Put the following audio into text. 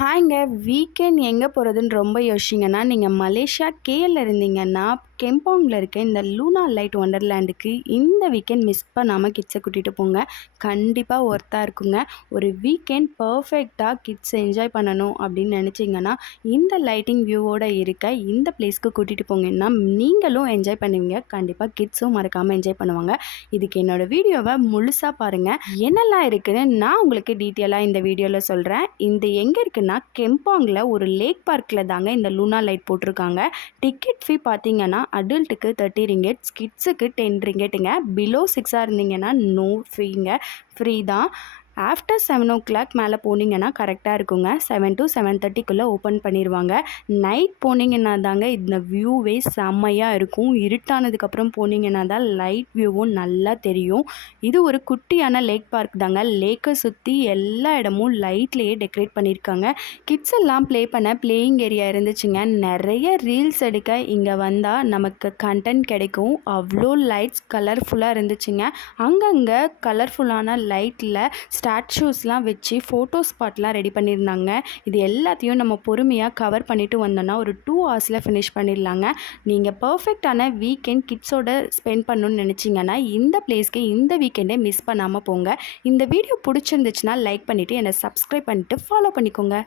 ஹாய்ங்க. Weekend எங்கே போகிறதுன்னு ரொம்ப யோசிச்சிங்கன்னா, நீங்கள் மலேசியா கேஎல்ல இருந்தீங்கன்னா, கெம்பாங்கில் இருக்க இந்த லூனா லைட் ஒண்டர்லேண்டுக்கு இந்த வீக்கெண்ட் மிஸ் பண்ணாமல் கிட்ஸை கூட்டிகிட்டு போங்க. கண்டிப்பாக ஒர்த்தாக இருக்குங்க. ஒரு வீக்கெண்ட் பர்ஃபெக்டாக கிட்ஸ் என்ஜாய் பண்ணணும் அப்படின்னு நினச்சிங்கன்னா, இந்த லைட்டிங் வியூவோடு இருக்க இந்த பிளேஸ்க்கு கூட்டிகிட்டு போங்கன்னா நீங்களும் என்ஜாய் பண்ணுவீங்க. கண்டிப்பாக கிட்ஸும் மறக்காமல் என்ஜாய் பண்ணுவாங்க. இதுக்கு என்னோடய வீடியோவை முழுசாக பாருங்கள். என்னெல்லாம் இருக்குதுன்னு நான் உங்களுக்கு டீட்டெயிலாக இந்த வீடியோவில் சொல்கிறேன். இந்த எங்கே இருக்குன்னா கெம்பாங்கில் ஒரு லேக் பார்க்கில் தாங்க இந்த லூனா லைட் போட்டிருக்காங்க. டிக்கெட் ஃபீ பார்த்தீங்கன்னா அடல்ட்டுக்கு 30 ரிங்கெட்ஸ், கிட்ஸுக்கு 10 ரிங்கெட்டுங்க. பிலோ 6 இருந்தீங்கன்னா நோ ஃபீங்க, ஃப்ரீ தான். ஆஃப்டர் 7 o'clock மேலே போனீங்கன்னா கரெக்டாக இருக்குங்க. 7 to 7:30க்குள்ளே ஓப்பன் பண்ணிடுவாங்க. நைட் போனீங்கன்னா தாங்க இந்த வியூவே செம்மையாக இருக்கும். இருட்டானதுக்கப்புறம் போனீங்கன்னா தான் லைட் வியூவும் நல்லா தெரியும். இது ஒரு குட்டியான லேக் பார்க் தாங்க. லேக்கை சுற்றி எல்லா இடமும் லைட்லேயே டெக்கரேட் பண்ணியிருக்காங்க. கிட்ஸ் எல்லாம் ப்ளே பண்ண பிளேயிங் ஏரியா இருந்துச்சுங்க. நிறைய ரீல்ஸ் எடுக்க இங்கே வந்தால் நமக்கு கண்டென்ட் கிடைக்கும். அவ்வளோ லைட்ஸ் கலர்ஃபுல்லாக இருந்துச்சுங்க. அங்கங்கே கலர்ஃபுல்லான லைட்டில் ஸ்டாச்சூஸ்லாம் வச்சு ஃபோட்டோ ஸ்பாட்லாம் ரெடி பண்ணியிருந்தாங்க. இது எல்லாத்தையும் நம்ம பொறுமையாக கவர் பண்ணிவிட்டு வந்தோன்னா ஒரு 2 hours ஃபினிஷ் பண்ணிடலாங்க. நீங்கள் பர்ஃபெக்டான வீக்கெண்ட் கிட்ஸோட ஸ்பெண்ட் பண்ணணுன்னு நினச்சிங்கன்னா இந்த பிளேஸ்க்கு இந்த வீக்கெண்டே மிஸ் பண்ணாமல் போங்க. இந்த வீடியோ பிடிச்சிருந்துச்சுன்னா லைக் பண்ணிவிட்டு என்னை சப்ஸ்கிரைப் பண்ணிவிட்டு ஃபாலோ பண்ணிக்கோங்க.